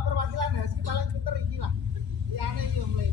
Perwakilan Husky paling pinter iki lah. Liyane iki mulai.